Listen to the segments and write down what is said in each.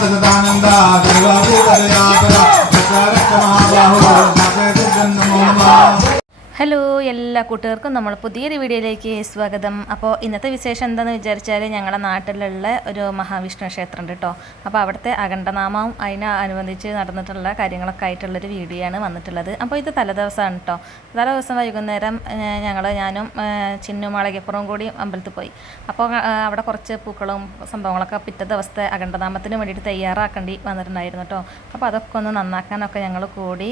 Sadananda hello എല്ലാ കൂട്ടുകാർക്കും നമ്മൾ പുതിയൊരു വീഡിയോയിലേക്ക് സ്വാഗതം. അപ്പോൾ ഇന്നത്തെ വിശേഷം എന്താണെന്ന് വിചാരിച്ചാൽ ഞങ്ങളുടെ നാട്ടിലുള്ള ഒരു മഹാവിഷ്ണു ക്ഷേത്രം ഉണ്ട് കേട്ടോ അപ്പോൾ അവിടുത്തെ അഖണ്ഡനാമവും അതിനെ അനുബന്ധിച്ച് നടന്നിട്ടുള്ള കാര്യങ്ങളൊക്കെ ആയിട്ടുള്ളൊരു വീഡിയോ ആണ് വന്നിട്ടുള്ളത്. അപ്പോൾ ഇത് തലേദിവസമാണ് കേട്ടോ തലേദിവസം വൈകുന്നേരം ഞങ്ങൾ ഞാനും ചിന്നു മാളകപ്പുറവും കൂടി അമ്പലത്തിൽ പോയി. അപ്പോൾ അവിടെ കുറച്ച് പൂക്കളും സംഭവങ്ങളൊക്കെ പിറ്റേ ദിവസത്തെ അഖണ്ഡനാമത്തിന് വേണ്ടിയിട്ട് തയ്യാറാക്കേണ്ടി വന്നിട്ടുണ്ടായിരുന്നു കേട്ടോ അപ്പോൾ അതൊക്കെ ഒന്ന് നന്നാക്കാനൊക്കെ ഞങ്ങൾ കൂടി.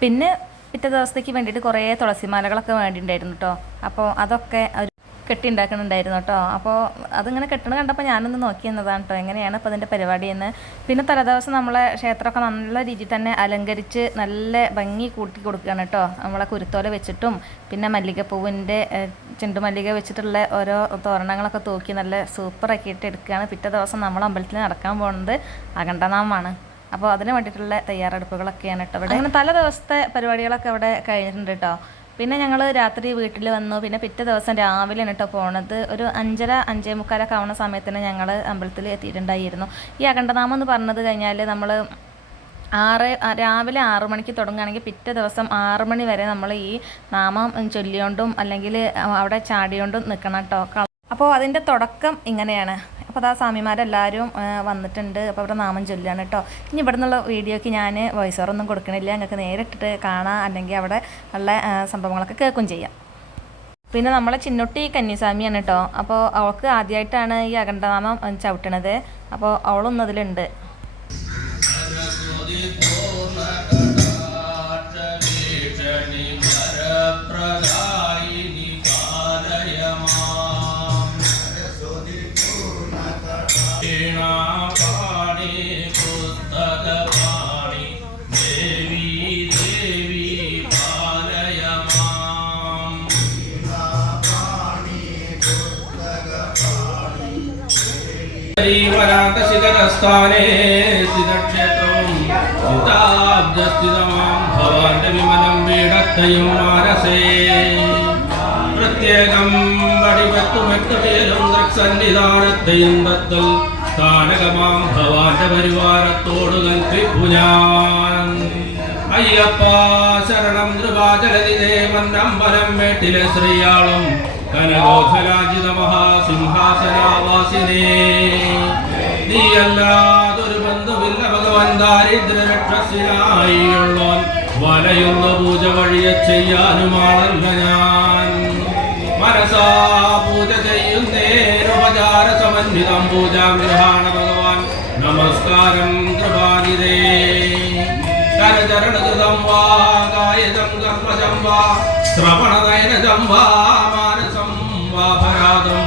പിന്നെ പിറ്റേ ദിവസത്തേക്ക് വേണ്ടിയിട്ട് കുറേ തുളസിമാലകളൊക്കെ വേണ്ടിയിട്ടുണ്ടായിരുന്നു കേട്ടോ അപ്പോൾ അതൊക്കെ അവർ കെട്ടി ഉണ്ടാക്കുന്നുണ്ടായിരുന്നു കേട്ടോ അപ്പോൾ അതിങ്ങനെ കെട്ടണ കണ്ടപ്പോൾ ഞാനൊന്ന് നോക്കി എന്നതാണ് കേട്ടോ എങ്ങനെയാണ് ഇപ്പോൾ അതിന്റെ പരിപാടി എന്ന്. പിന്നെ തലേദിവസം നമ്മളെ ക്ഷേത്രമൊക്കെ നല്ല രീതിയിൽ തന്നെ അലങ്കരിച്ച് നല്ല ഭംഗി കൂട്ടി കൊടുക്കുകയാണ് കേട്ടോ നമ്മളെ കുരുത്തോല വെച്ചിട്ടും പിന്നെ മല്ലികപ്പൂവിന്റെ ചെണ്ടുമല്ലിക വെച്ചിട്ടുള്ള ഓരോ തോരണങ്ങളൊക്കെ തൂക്കി നല്ല സൂപ്പറാക്കിയിട്ട് എടുക്കുകയാണ് പിറ്റേ ദിവസം നമ്മൾ അമ്പലത്തിൽ നടക്കാൻ പോകുന്നത് അഖണ്ഡനാമമാണ് അപ്പോൾ അതിന് വേണ്ടിയിട്ടുള്ള തയ്യാറെടുപ്പുകളൊക്കെയാണ് കേട്ടോ ഇവിടെ. അങ്ങനെ തല ദിവസത്തെ പരിപാടികളൊക്കെ അവിടെ കഴിഞ്ഞിട്ടുണ്ട് കേട്ടോ. പിന്നെ ഞങ്ങൾ രാത്രി വീട്ടിൽ വന്നു. പിന്നെ പിറ്റേ ദിവസം രാവിലെ കേട്ടോ പോണത്. ഒരു അഞ്ചര അഞ്ചേ മുക്കാലൊക്കെ ആവുന്ന സമയത്തിന് ഞങ്ങൾ അമ്പലത്തിൽ എത്തിയിട്ടുണ്ടായിരുന്നു. ഈ അഖണ്ഡനാമം എന്ന് പറഞ്ഞത് കഴിഞ്ഞാൽ നമ്മൾ ആറ് രാവിലെ ആറു മണിക്ക് തുടങ്ങുകയാണെങ്കിൽ പിറ്റേ ദിവസം ആറു മണി വരെ നമ്മൾ ഈ നാമം ചൊല്ലിയോണ്ടും അല്ലെങ്കിൽ അവിടെ ചാടിയോണ്ടും നിൽക്കണം കേട്ടോ. അപ്പോൾ അതിന്റെ തുടക്കം ഇങ്ങനെയാണ്. അപ്പോൾ അതാ സ്വാമിമാരെല്ലാവരും വന്നിട്ടുണ്ട്. അപ്പോൾ അവിടെ നാമം ചൊല്ലുകയാണ് കേട്ടോ ഇനി ഇവിടെ നിന്നുള്ള വീഡിയോയ്ക്ക് ഞാൻ വോയിസ് ഓവറൊന്നും കൊടുക്കണില്ല. ഞങ്ങൾക്ക് നേരിട്ടിട്ട് കാണാം. അല്ലെങ്കിൽ അവിടെ ഉള്ള സംഭവങ്ങളൊക്കെ കേൾക്കും ചെയ്യാം. പിന്നെ നമ്മളെ ചിന്നൊട്ടി കന്യാസ്വാമിയാണ് കേട്ടോ അപ്പോൾ അവൾക്ക് ആദ്യമായിട്ടാണ് ഈ അഖണ്ഡനാമം ചവിട്ടണത്. അപ്പോൾ അവളൊന്നും സ്ഥിതക്ഷേത്രവും ചിതാബ്ജസ്ഥിതമാം ഭവാന്റെ വിമലം വീടത്തയും മാനസേ പ്രത്യേകം വടിവെത്തുമെട്ടുപേരും ദൃക്സന്നിധാനത്തെയും തത്തൽ സ്ഥാനകമാം ഭവാന്റെ പരിവാരത്തോട് കൽപ്പിപ്പു ഞാൻ അയ്യപ്പ ശരണം ധ്രുവാചലതിനെ മന്നമ്പലം മേട്ടിലെ ശ്രീയാളും കനകോധരാജിത മഹാസിംഹാസനാവാസിനേ നീയല്ലാതൊരു ബന്ധുവില്ല ഭഗവൻ ദാരിദ്ര്യരക്ഷസിനായിയുള്ളോൻ വലയുന്ന പൂജ വഴിയെ ചെയ്യാനുമാണല്ല ഞാൻ. മനസാ പൂജ ചെയ്യുന്നേനുപചാര സമന്വിതം പൂജാഗ്രഹാണ ഭഗവാൻ. നമസ്കാരം കൃപാനിതേ കരചരണകൃതം വാ കായജം കർമ്മജം വാ ശ്രവണനയനജം വാ മാനസം വാ പരാതം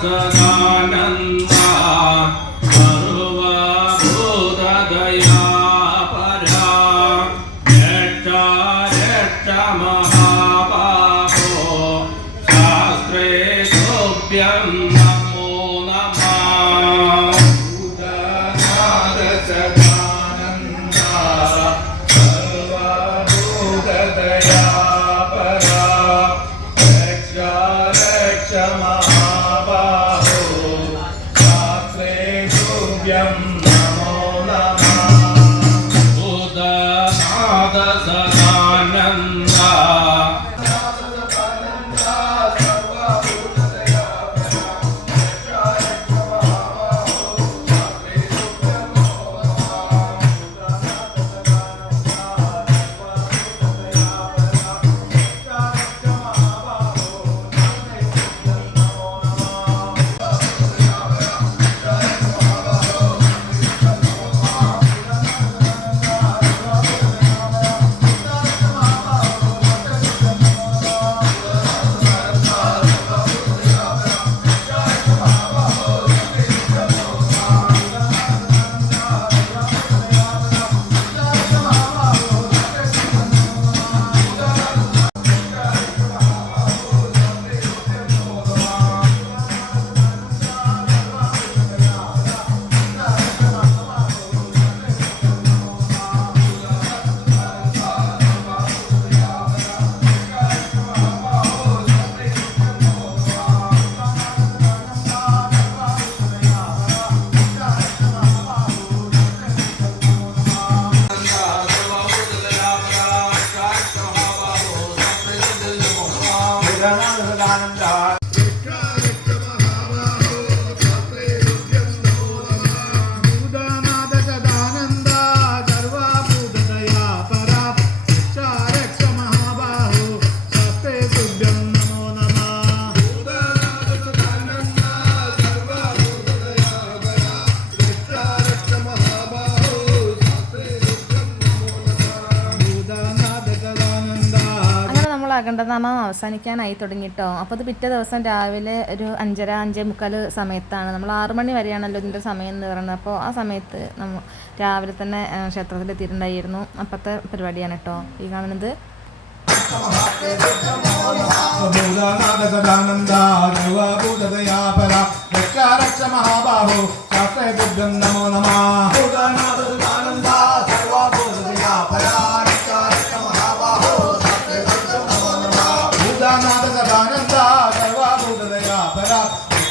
감사합니다. Um, ആകേണ്ടതാണ്? അവസാനിക്കാനായി തുടങ്ങിയിട്ടോ അപ്പോൾ അത് പിറ്റേ ദിവസം രാവിലെ ഒരു അഞ്ചര അഞ്ചേ മുക്കാൽ സമയത്താണ്. നമ്മൾ ആറു മണി വരെയാണല്ലോ ഇതിന്റെ സമയം എന്ന് പറയുന്നത്. അപ്പോൾ ആ സമയത്ത് നമ്മൾ രാവിലെ തന്നെ ക്ഷേത്രത്തിൽ എത്തിയിട്ടുണ്ടായിരുന്നു. അപ്പോഴത്തെ പരിപാടിയാണ് കേട്ടോ. ഈ കാണുന്നത്. മഹാബാഹോ നമോ നമാ.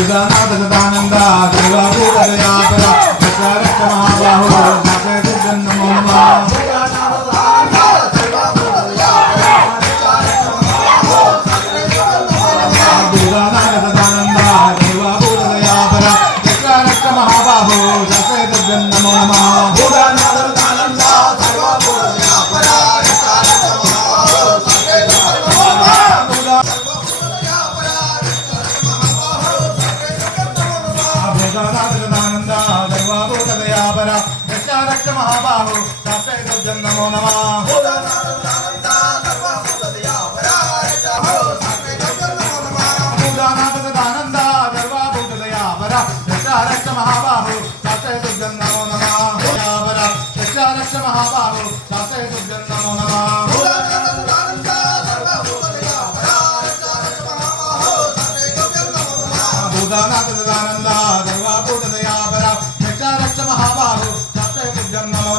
Shivananda Shivananda Shiva Shivananda శ్రీరామనాథ Sadananda దైవాభూత దయాపర రక్ష రక్ష మహాబాహు సత్య నమ.